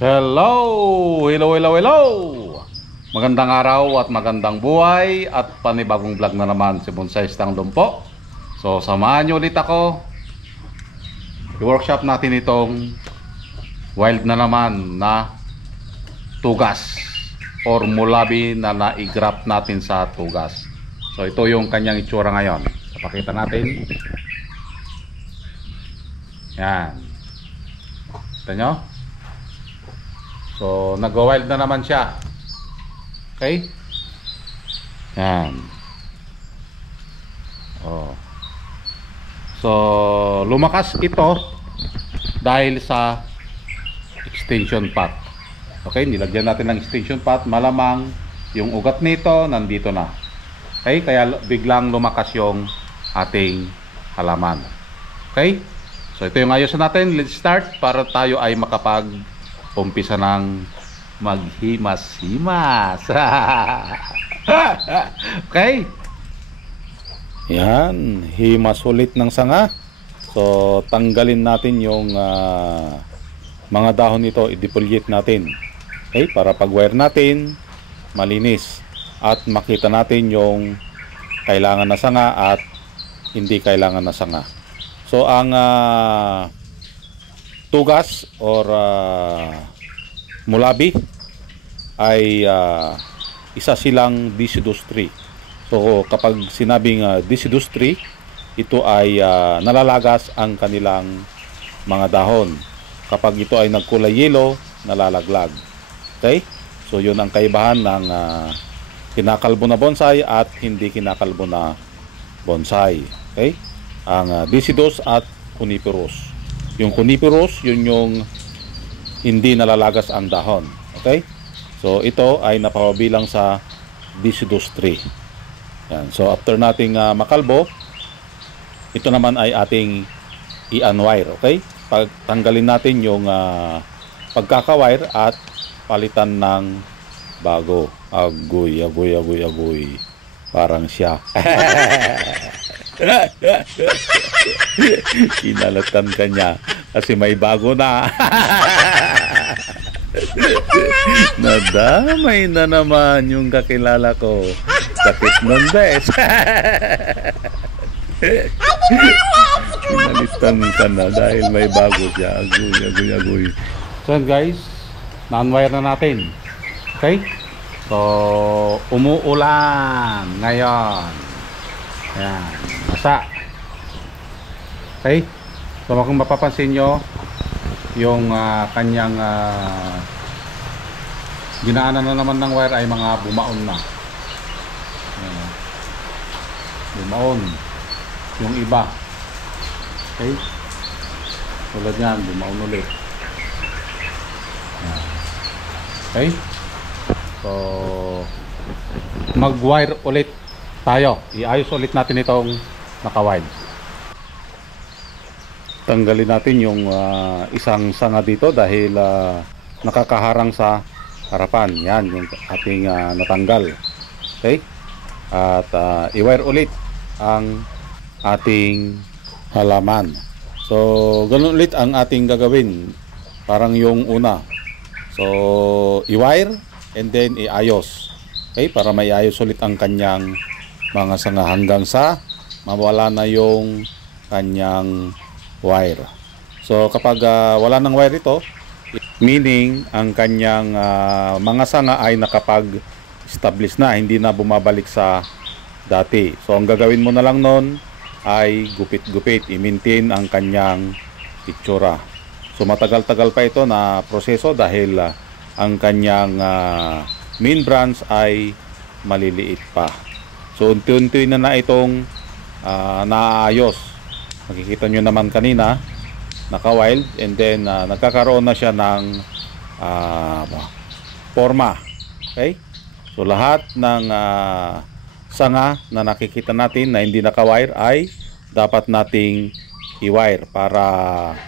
Hello! Hello, hello, hello! Magandang araw at magandang buhay at panibagong vlog na naman si Bonsai Stang Lumpo. So samahan nyo ulit ako. I-workshop natin itong wild na naman na tugas or mulabi na na-i-graft natin sa tugas. So ito yung kanyang itsura ngayon. Papakita natin. Yan. Kita nyo? So, nag-wild na naman siya. Okay? Yan. Oh. So, lumakas ito dahil sa extension pot. Okay? Nilagyan natin ng extension pot. Malamang yung ugat nito nandito na. Okay? Kaya biglang lumakas yung ating halaman. Okay? So, ito yung ayos natin. Let's start para tayo ay umpisa ng maghimas-himas. Okay? Yan, himas ulit ng sanga. So tanggalin natin yung mga dahon nito, i-defoliate natin. Okay, para pag-wire natin malinis at makita natin yung kailangan na sanga at hindi kailangan na sanga. So ang tugas or mulabi ay isa silang deciduous tree. So kapag sinabing deciduous tree, ito ay nalalagas ang kanilang mga dahon. Kapag ito ay nagkulay yellow, nalalaglag. Okay? So yun ang kaibahan ng kinakalbo na bonsai at hindi kinakalbo na bonsai. Okay? Ang deciduous at coniferous. Yung coniferous, yun yung hindi nalalagas ang dahon. Okay? So ito ay napapabilang sa deciduous tree. Yan. So after nating makalbo, ito naman ay ating i-unwire. Okay? Pagtanggalin natin yung pagkaka-wire at palitan ng bago. Agoy, agoy, agoy, agoy. Parang siya. Kinalatan ka niya kasi may bago na. Nadamay na naman yung kakilala ko. Sakit nun, bes. Kinalitan ka na dahil may bago siya. Agoy, agoy, agoy. So guys, na-unwire na natin. Okay? So umuulan ngayon. Ayan, masa. Okay? So kung mapapansin nyo, yung kanyang ginaanan na naman ng wire ay mga bumaon na. Ayan. Bumaon. Yung iba. Okay? Tulad yan, bumaon ulit. Ayan. Okay? So mag-wire ulit tayo. Iayos ulit natin itong naka-wide. Tanggalin natin yung isang sanga dito dahil nakakaharang sa harapan. Yan yung ating natanggal. Okay? At i-wire ulit ang ating halaman. So ganun ulit ang ating gagawin. Parang yung una. So i-wire and then iayos. Okay? Para maiayos ulit ang kanyang mga sanga hanggang sa mawala na yung kanyang wire. So kapag wala ng wire ito, meaning ang kanyang mga sanga ay nakapag-establish na, hindi na bumabalik sa dati. So ang gagawin mo na lang nun ay gupit-gupit, i-maintain ang kanyang itsura. So matagal-tagal pa ito na proseso dahil ang kanyang main branch ay maliliit pa. So unti-unti na itong naayos. Makikita nyo naman kanina naka-wild and then nagkakaroon na siya ng forma. Okay? So lahat ng sanga na nakikita natin na hindi naka-wire ay dapat nating i-wire para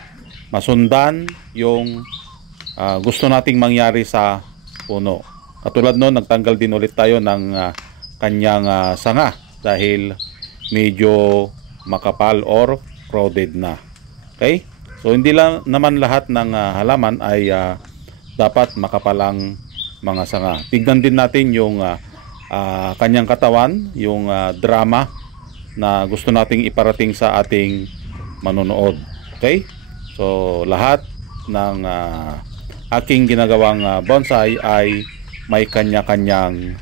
masundan yung gusto nating mangyari sa puno. Katulad nun, nagtanggal din ulit tayo ng kanyang sanga dahil medyo makapal or crowded na. Okay? So hindi lang naman lahat ng halaman ay dapat makapalang mga sanga. Tignan din natin yung kanyang katawan, yung drama na gusto nating iparating sa ating manonood. Okay? So lahat ng aking ginagawang bonsai ay may kanya-kanyang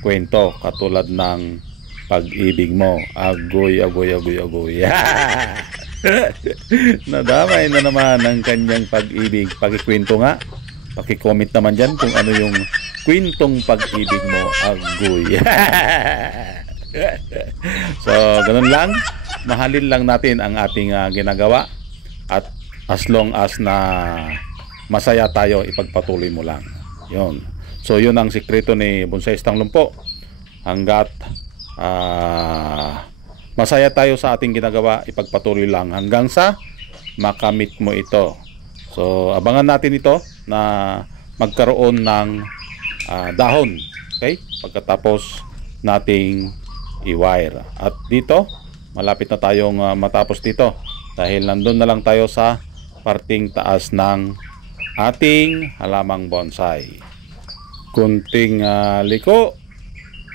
kwento, katulad ng pag-ibig mo. Agoy, agoy, agoy, agoy. Nadamay na naman ang kanyang pag-ibig. Pakikwento nga, paki-comment naman dyan kung ano yung kwentong pag-ibig mo. Agoy. So ganun lang, mahalin lang natin ang ating ginagawa, at as long as na masaya tayo, ipagpatuloy mo lang yun. So yun ang sikreto ni Bonsaistang Lumpo. Hanggat masaya tayo sa ating ginagawa, ipagpatuloy lang hanggang sa makamit mo ito. So abangan natin ito na magkaroon ng dahon, okay, pagkatapos nating i-wire. At dito malapit na tayong matapos dito, dahil nandun na lang tayo sa parting taas ng ating halamang bonsai. Kunting liko,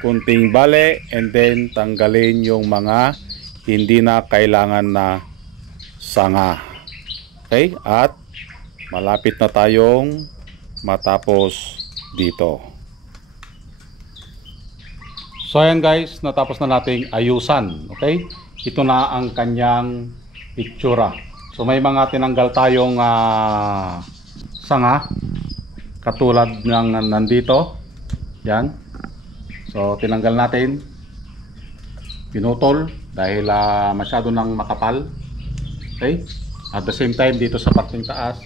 kunting bale, and then tanggalin yung mga hindi na kailangan na sanga. Okay? At malapit na tayong matapos dito. So ayan guys, natapos na nating ayusan. Okay? Ito na ang kanyang itsura. So may mga tinanggal tayong sanga, katulad ng nandito. Yan. So tinanggal natin, pinutol dahil masyado nang makapal. Okay? At the same time, dito sa parting taas,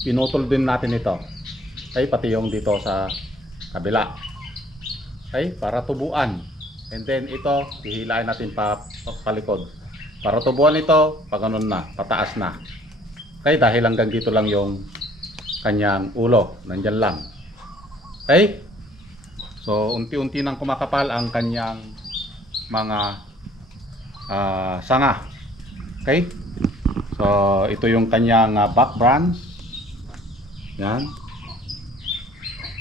pinutol din natin ito. Okay? Pati yung dito sa kabila. Okay? Para tubuan. And then ito, hihilain natin palikod. Para tubuan ito, pag ganun na, pataas na. Okay? Dahil hanggang dito lang yung kanyang ulo, nandyan lang. Okay? So unti-unti nang kumakapal ang kanyang mga sanga. Okay? So ito yung kanyang back branch. Yan.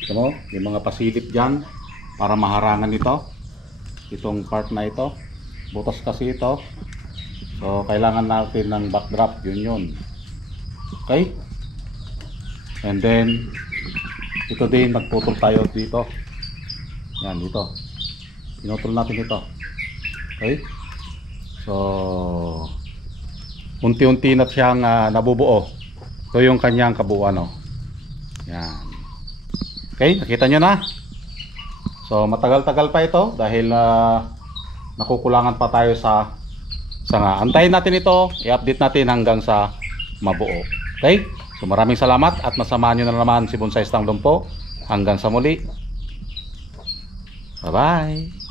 Ito mo, yung mga pasilip dyan para maharangan ito. Itong part na ito, butas kasi ito. So kailangan natin ng backdrop, yun. Okay? And then ito din, nagputol tayo dito. Yan, dito. Pinutol natin ito. Okay? So unti-unti na siyang nabubuo. Ito yung kanyang kabuuan, oh. Yan. Okay, nakita nyo na. So matagal-tagal pa ito dahil nakukulangan pa tayo sa sanga. Antayin natin ito, i-update natin hanggang sa mabuo. Okay? So maraming salamat, at nasamahan nyo na naman si Bonsaistang Lumpo. Hanggang sa muli. Bye-bye.